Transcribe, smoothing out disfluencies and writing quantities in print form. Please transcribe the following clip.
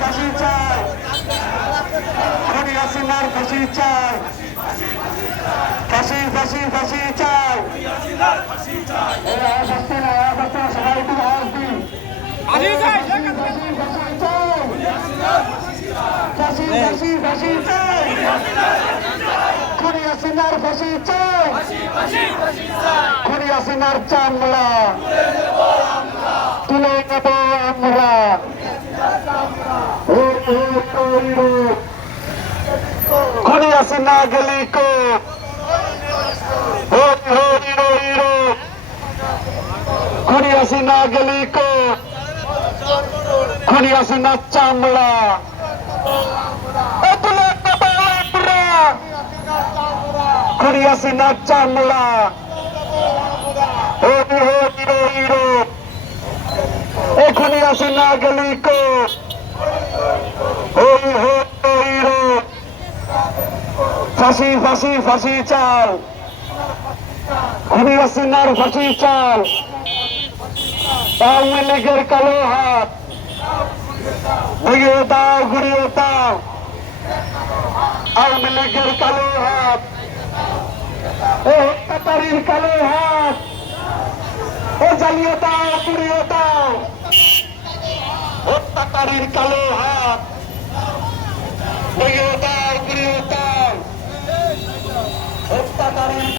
ফাঁসি চাই, খুনি হাসিনার ফাঁসি চাই, ফাঁসি চাই। সবাই একটু আওয়াজ দিন। ফাঁসি চাই, খুনি হাসিনার ফাঁসি চাই, খুনি হাসিনার চামড়া তুলে নেব আমরা। খুনি হাসিনা গেলি কো, খুনি হাসিনা গেলি কো, খুনি হাসিনার চামড়া তুলে নেব আমরা। খুনি হাসিনার চামড়া খুনি হাসিনা গেলি কো, ফাঁসি চাল, খুনি হাসিনার ফাঁসি চাল। আওয়ামী লীগের কালো হাত ভেঙে দাও, ঘুরিয়ে দাও। আওয়ামী লীগের কালো হাত, ও হত্যাকারীর কালো হাত, ও জ্বালিয়ে দাও, পুড়িয়ে দাও। হত্যাকারীর কালো হাত ভেঙে দাও, ঘুরিয়ে দাও। হত্যাকারীর